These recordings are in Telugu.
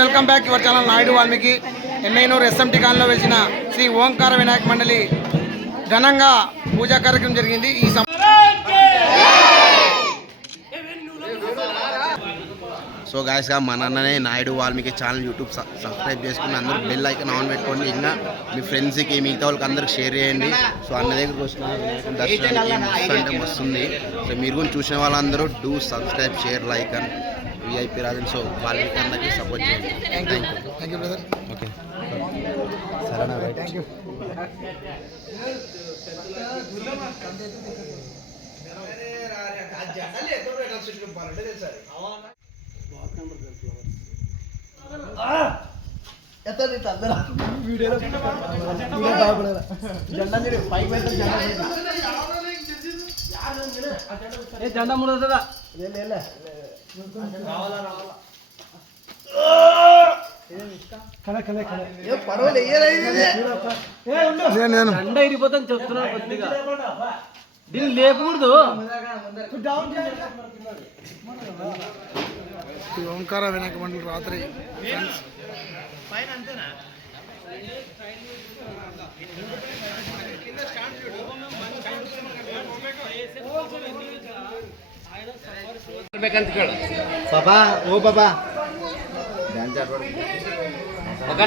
Welcome back your channel Naidu Valmiki. ఎమ్మెనూరు SMT కాలనీలో వెలిసిన శ్రీ ఓంకార వినాయక మండలి ఘనంగా పూజా కార్యక్రమం జరిగింది. సో గాయస్గా మన అన్ననే Naidu Valmiki channel YouTube subscribe చేసుకుని అందరూ బెల్ ఐకాన్ ఆన్ పెట్టుకోండి. ఇంకా మీ ఫ్రెండ్స్కి మిగతా వాళ్ళకి అందరికి షేర్ చేయండి. సో అన్న దగ్గరికి వచ్చిన దర్శనానికి మస్తు అంటే వస్తుంది. సో మీరు కూడా చూసిన వాళ్ళందరూ do subscribe share like and VIP Rajan. So Valmiki అందరికి సపోర్ట్ చేయండి. Thank you brother. ఓకే సరేనా థ్యాంక్ యూ. జెండా ముడదా జెండా ఇరిగిపోతాను చెప్తున్నా. కొద్దిగా దీన్ని లేకూడదు. ఓంకార వినాయక మండలి రాత్రి ಪಾಪಾ ಓ ಪಾಪಾ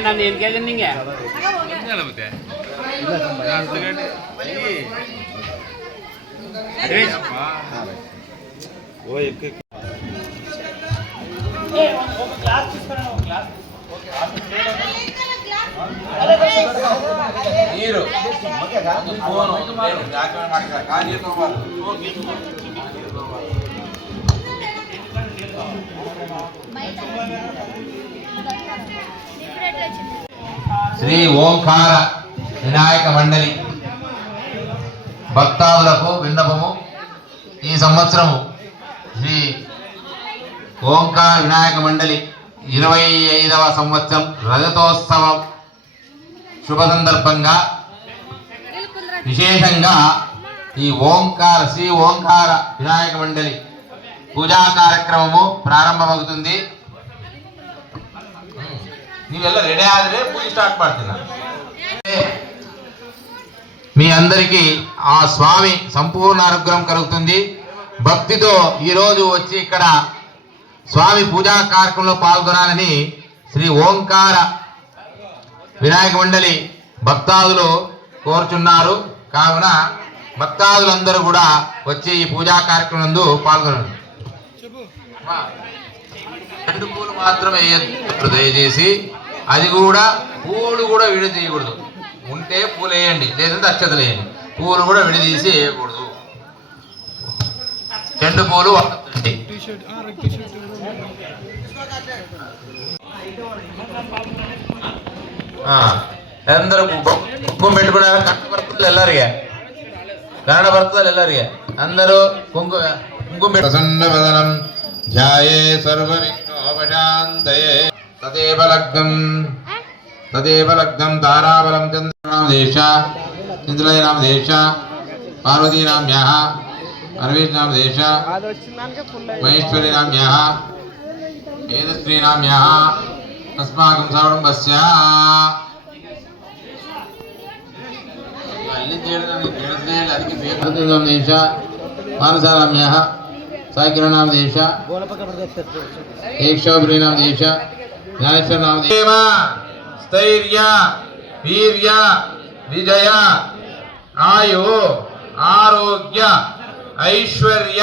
ನಾನು ಏನು ಕೇಳಿದೆ ನಿಂಗೆ ನೀರು శ్రీ ఓంకార వినాయక మండలి భక్తాదులకు విన్నపము. ఈ సంవత్సరము శ్రీ ఓంకార వినాయక మండలి 25వ సంవత్సరం రజతోత్సవం శుభ సందర్భంగా విశేషంగా ఈ శ్రీ ఓంకార వినాయక మండలి పూజా కార్యక్రమము ప్రారంభమవుతుంది. ನೀವೆಲ್ಲ ರೆಡಿ ಆದ್ರೆ ಪೂಜೆ ಸ್ಟಾರ್ಟ್ ಮಾಡ್ತೀನ. మీ అందరికీ ఆ స్వామి సంపూర్ణ అనుగ్రహం కలుగుతుంది. భక్తితో ఈరోజు వచ్చి ఇక్కడ స్వామి పూజా కార్యక్రమంలో పాల్గొనాలని శ్రీ ఓంకార వినాయక మండలి భక్తాదులు కోరుచున్నారు. కావున భక్తాదులందరూ కూడా వచ్చి ఈ పూజా కార్యక్రమం పాల్గొనాలి. రెండు పూలు మాత్రమే వేయద్దు దయచేసి. అది కూడా పూలు కూడా విడి తీయకూడదు. ఉంటే పూలు వేయండి, లేదంటే అక్షతలు వేయండి. పూలు కూడా విడిదీసి వేయకూడదు. చెండు పూలు వాడుతుంది. అందరూ కుంకుమ పెట్టుకున్నారు. కన్నడ భర్తలు ఎల్లరిగా కన్నడ భర్తలు ఎల్లరిగా అందరూ కుంకుమ ప్రసన్న వదనం ధ్యాయే సర్వ విఘ్నోపశాంతయే. తదేవ లగ్నం తారాబలం చంద్రనామ దేశ ఇంద్రయ నామ దేశ పార్వతీ నామ్యః పరమేశ్ నామ దేశ మహేశ్వరి నామ్యః వేదశ్రీ నామ్యః అస్మాకం సౌరంభస్య దేశ మానసారామ్యః సాయికిరణ నామ దేశ ఏక్షోభ్రీ నామ దేశ జ్ఞానేశ్వర నామ దేవ స్థైర్య వీర్య విజయ ఆయు ఆరోగ్య ఐశ్వర్య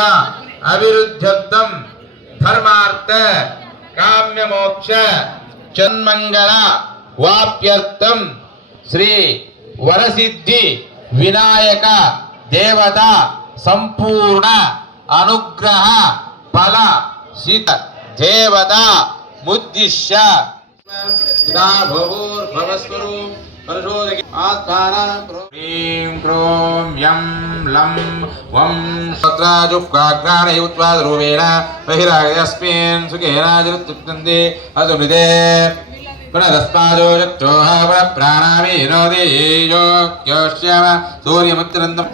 అభివృద్ధ్యర్థం ధర్మార్థ కామ్య మోక్ష చన్మంగళ వాప్యర్థం శ్రీ వరసిద్ధి వినాయక దేవత సంపూర్ణ అనుగ్రహ ఫల సిద్ధ దేవత ముద్దిశ్య హ్రీం క్రోం యం లం వం సత్రాజుక్కాగ్రాణయుత్వాదరూపేణ బహిరాగస్మిన్ సుఖేన జరుత్తంతే అదునిదే పునరస్మాజో చక్షోః ప్రాణామి వినోది యోగ్యోష్యమ సూర్యముత్తరంతం.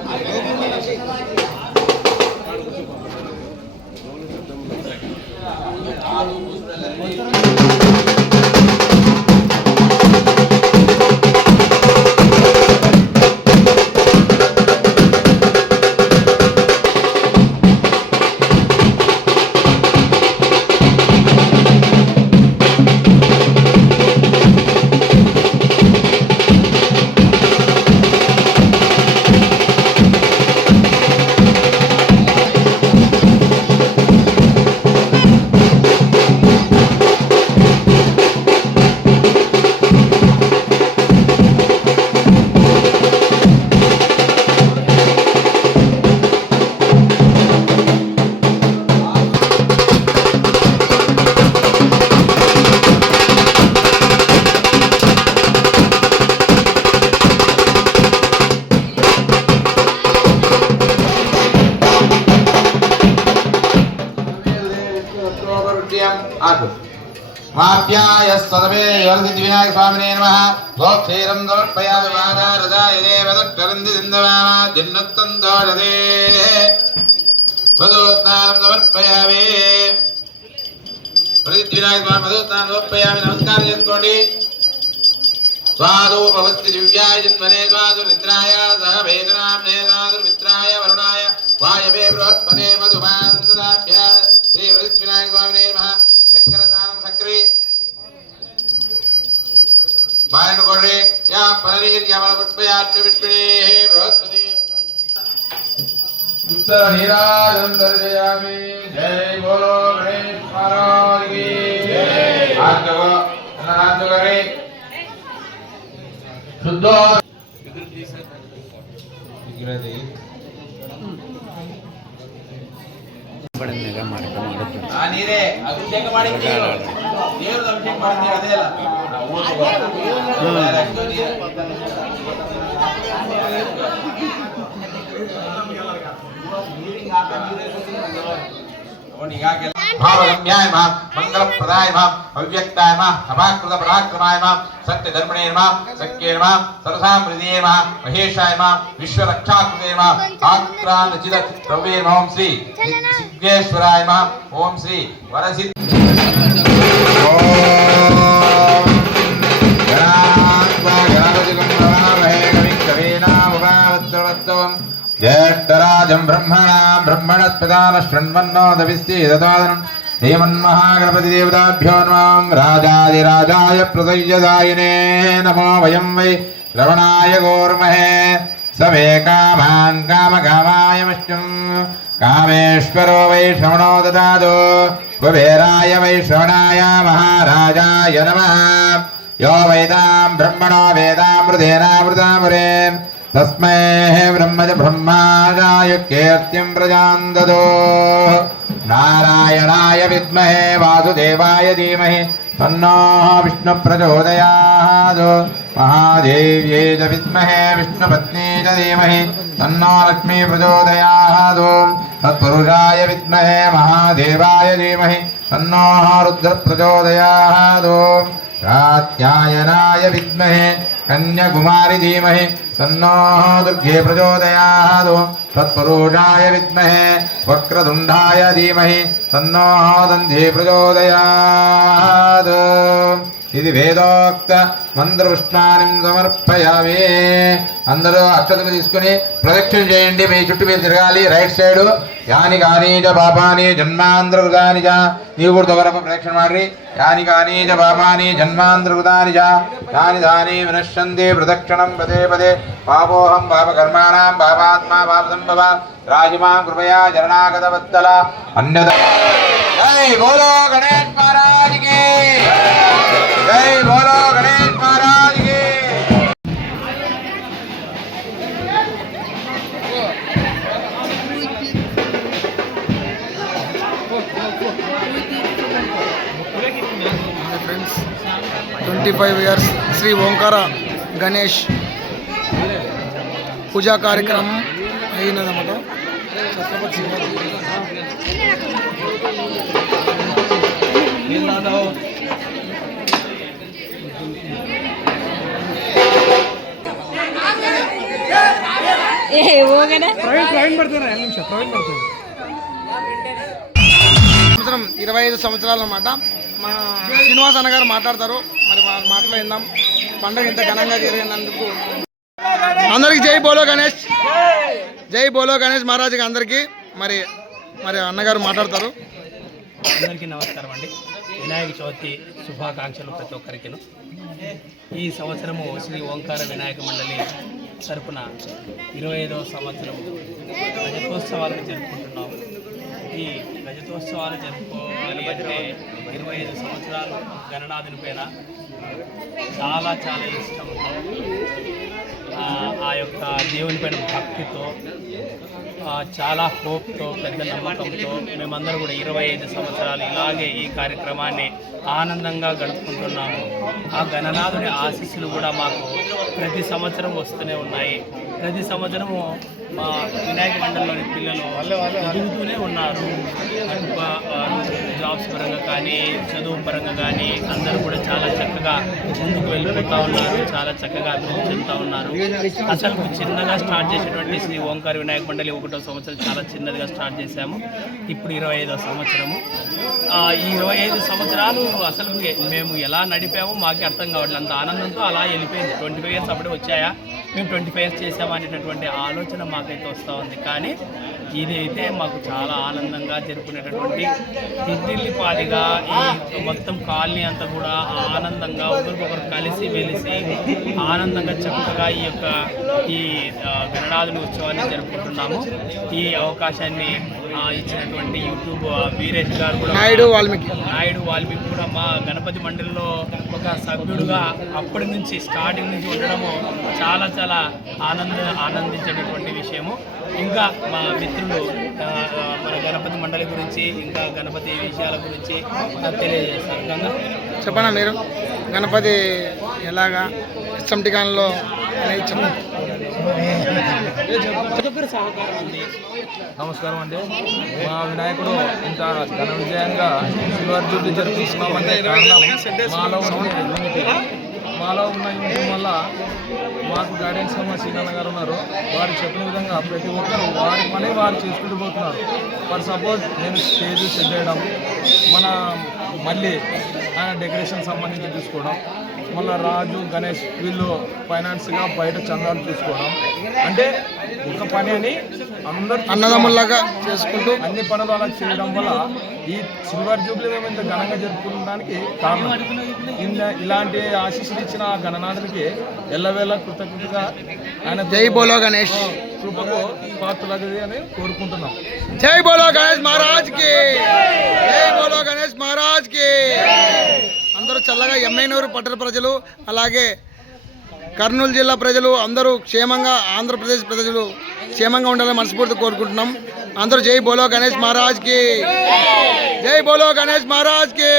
दिव्याय स्वदमे योगसिद्धिविनायक स्वामिने नमः गोक्षीरं समर्पयामि वादारदाय देवदक्षरन्ति सिन्धवाना जिन्नत्तं दोषदे वधूस्नानं समर्पयामि योगसिद्धिविनायक स्वामी वधूस्नानं समर्पयामि नमस्कार చేసుకోండి स्वादोपवस्ति दिव्याय जन्मने स्वादुरिन्द्राय सह वेदनाम्ने स्वादुर्मित्राय वरुणाय वायवे बृहस्पते मधुमान्ददाभ्य श्री वरसिद्धिविनायक स्वामिने नमः चक्रदानं सक्रि मायन कोडे या पनीर यावल पुष्पयाच्च विष्णुने बृहस्पति उत्तर नीराजन दर्शयामि जय बोलो गणेश महाराज की जय आजो नाराज करे शुद्ध ನೀರೇ ಅಭಿಷೇಕ ಮಾಡಿ ದೇವರ ಅಭಿಷೇಕ ಮಾಡ್ತೀವಿ ಅದೇ ಅಲ್ಲ भावगम्याय मां मंगलप्रदाय मां अव्यक्ताय मां सभाकृत पराक्रमाय मां सत्य धर्मणे मां सख्ये मां सरसामृदे मां महेशाय मां विश्वरक्षाकृते मां आक्रान्तचित प्रवे ओम श्री सिद्धेश्वराय मां ओम श्री वरसिद्ध ज्येष्ठराजं ब्रह्मणां ब्रह्मणस्पदान शृण्वन्नोदविस्तीदतादनं हेमन्महागणपति देवताभ्यो नमः राजाधिराजाय प्रसय्यदायिने नमो वयं वै श्रवणाय गोर्महे सवे कामान् कामकामायमश्चं कामेश्वरो वै श्रवणो ददातु कुबेराय वै श्रवणाय महाराजाय नमः यो वैदां ब्रह्मणो वेदामृतेनामृतामृते तस्मै ब्रह्मज ब्रह्माजाय कीर्तिं प्रजां ददो नारायणाय विद्महे वासुदेवाय धीमहि तन्नो विष्णु प्रचोदयात् महादेव्यै च विद्महे विष्णुपत्न्यै च धीमहि तन्नो लक्ष्मी प्रचोदयात् तत्पुरुषाय विद्महे महादेवाय धीमहि तन्नो रुद्र प्रचोदयात् कात्यायनाय विद्महे कन्याकुमारी धीमहि तन्नो दुर्गे प्रचोदयात् तत्पुरुषाय विद्महे वक्रतुण्डाय धीमहि तन्नो दन्धी प्रचोदयात् ఇది వేదోక్త మంత్రపుష్పాన్ని సమర్పయామి. అందరూ అక్షతలు తీసుకుని ప్రదక్షిణ చేయండి. మీ చుట్టూ మీరు తిరగాలి. రైట్ సైడ్ యాని కానీ చ పాపాని జన్మాంధ్రకృతాని చ ನೀವು ಕೂಡ ತವರಪ್ಪ ಪ್ರದಕ್ಷಿಣೆ ಮಾಡ್ರಿ. ಯಾನಿ ಕಾನಿ ಚ ಪಾಪಾನಿ ಜನ್ಮಾಂಧ್ರಕೃತಾನಿ ಚ ಯಾನಿ ದಾನಿ ವಿನಶ್ಯಂತಿ ಪ್ರದಕ್ಷಿಣಂ ಪದೇ ಪದೇ ಪಾಪೋಹಂ ಪಾಪಕರ್ಮಾಣಾಂ ಪಾಪಾತ್ಮಾ ಪಾಪಸಂಭವ ರಾಜಿಮಾಂ ಕೃಪಯಾ ಶರಣಾಗತವತ್ಸಲ ಅನ್ಯದ. ಜೈ ಬೋಲೋ ಗಣೇಶ್ ಮಹಾರಾಜ್ ಕಿ जय बोलो गणेश महाराज की. ఫ్రెండ్స్ 25 ఇయర్స్ శ్రీ ఓంకార గణేష్ పూజా కార్యక్రమం అయినదన్నమాట. ఛత్రపతి సంవత్సరం 25 సంవత్సరాలు అన్నమాట. మా శ్రీనివాస్ అన్న గారు మాట్లాడతారు. మరి వారి మాటలో విందాం. పండుగ ఇంత ఘనంగా జరిగినందుకు అందరికి జై బోలో గణేష్, జై బోలో గణేష్ మహారాజుకి అందరికీ. మరి మరి అన్నగారు మాట్లాడతారు. అందరికీ నమస్కారం అండి. వినాయక చవితి శుభాకాంక్షలు ప్రతి ఒక్కరికి. ఈ సంవత్సరము శ్రీ ఓంకార వినాయక మండలి తరపున 25వ సంవత్సరం రజతోత్సవాలను జరుపుకుంటున్నాము. ఈ రజతోత్సవాలు జరుపుకోవాలి అంటే 25 సంవత్సరాలు గణనాథుని పైన చాలా చాలా ఇష్టంతో, ఆ యొక్క దేవుని పైన భక్తితో, చాలా హోప్తో, పెద్ద నమ్మకంతో మేమందరం కూడా 25 సంవత్సరాలు ఇలాగే ఈ కార్యక్రమాన్ని ఆనందంగా గడుపుకుంటున్నాము. ఆ గణనాథుని ఆశీస్సులు కూడా మాకు ప్రతి సంవత్సరం వస్తూనే ఉన్నాయి. ప్రతి సంవత్సరము మా వినాయక మండలిలోని పిల్లలు ఎదుగుతూనే ఉన్నారు. జాబ్స్ పరంగా కానీ చదువు పరంగా కానీ అందరూ కూడా చాలా చక్కగా ముందుకు వెళ్ళిపోతూ ఉన్నారు, చాలా చక్కగా అభివృద్ధి చెందుతూ ఉన్నారు. అసలు చిన్నగా స్టార్ట్ చేసేటువంటి శ్రీ ఓంకార వినాయక మండలి 1వ సంవత్సరం చాలా చిన్నదిగా స్టార్ట్ చేశాము. ఇప్పుడు 25వ సంవత్సరము. ఈ 25 సంవత్సరాలు అసలు మేము ఎలా నడిపామో మాకే అర్థం కావట్లేదు. అంత ఆనందంతో అలా వెళ్ళిపోయింది. 25 ఇయర్స్ అప్పుడే వచ్చాయా, మేము 25 ఇయర్స్ చేసామా అనేటటువంటి ఆలోచన మాకైతే వస్తూ ఉంది. కానీ ఇదైతే మాకు చాలా ఆనందంగా జరుపుకునేటటువంటి తిద్దిల్లిపాదిగా ఈ మొత్తం కాలనీ అంతా కూడా ఆనందంగా ఒకరికొకరు కలిసి వెలిసి ఆనందంగా చక్కగా ఈ గణనాథుని ఉత్సవాన్ని జరుపుకుంటున్నాము. ఈ అవకాశాన్ని ఇచ్చినటువంటి యూట్యూబ్ వీరేష్ గారు కూడా, నాయుడు వాల్మీకి కూడా మా గణపతి మండలిలో ఒక సభ్యుడుగా అప్పటి నుంచి స్టార్టింగ్ నుంచి ఉండడము చాలా చాలా ఆనందించేటటువంటి విషయము. ఇంకా మా మిత్రులు మన గణపతి మండలి గురించి ఇంకా గణపతి విషయాల గురించి తెలియజేస్తారు. గంగా చెప్పండి, మీరు గణపతి ఎలాగా ఎస్ఎంటీ కాలంలో అనేది చెప్పండి. నమస్కారం అండి. మా వినాయకుడు ఇంత ఘన విజయంగా సిల్వర్ జూబ్లీ జరుపుతున్నామంటే కారణం మాలో ఉన్న యూనిట్ వల్ల మాకు గైడెన్స్గా మా సీనన్న గారు ఉన్నారు. వారు చెప్పిన విధంగా ప్రతి ఒక్కరు వారి పని వారు చేసుకుంటూ పోతున్నారు. ఫర్ సపోజ్ నేను స్టేజ్ సెట్ చేయడం, మళ్ళీ ఆయన డెకరేషన్ సంబంధించి చూసుకోవడం, మళ్ళీ రాజు గణేష్ వీళ్ళు ఫైనాన్స్గా బయట చందాలు చూసుకోవడం, అంటే ఒక పని అని అందరూ అన్నదమ్ములాగా చేసుకుంటూ అన్ని పనులు అలా చేయడం వల్ల ఈ సిల్వర్ జూబ్లీ మేము ఇంత ఘనంగా జరుపుకోవడానికి కారణం. ఇలాంటి ఆశీస్సులు ఇచ్చిన గణనాథునికి ఎల్లవేళ కృతజ్ఞతగా ఆయన జై బోలో గణేష్ కృపకు పాత్రలది అని కోరుకుంటున్నాం. జై బోలో గణేష్ మహారాజ్ కి, జై బోలో గణేష్ మహారాజ్ కి. అందరూ చల్లగా ఎమ్మెనూరు పట్టణ ప్రజలు అలాగే కర్నూలు జిల్లా ప్రజలు అందరూ క్షేమంగా, ఆంధ్రప్రదేశ్ ప్రజలు క్షేమంగా ఉండాలని మనస్ఫూర్తిగా కోరుకుంటున్నాం. అందరూ జై బోలో గణేష్ మహారాజ్ కి, జై బోలో గణేష్ మహారాజ్ కి.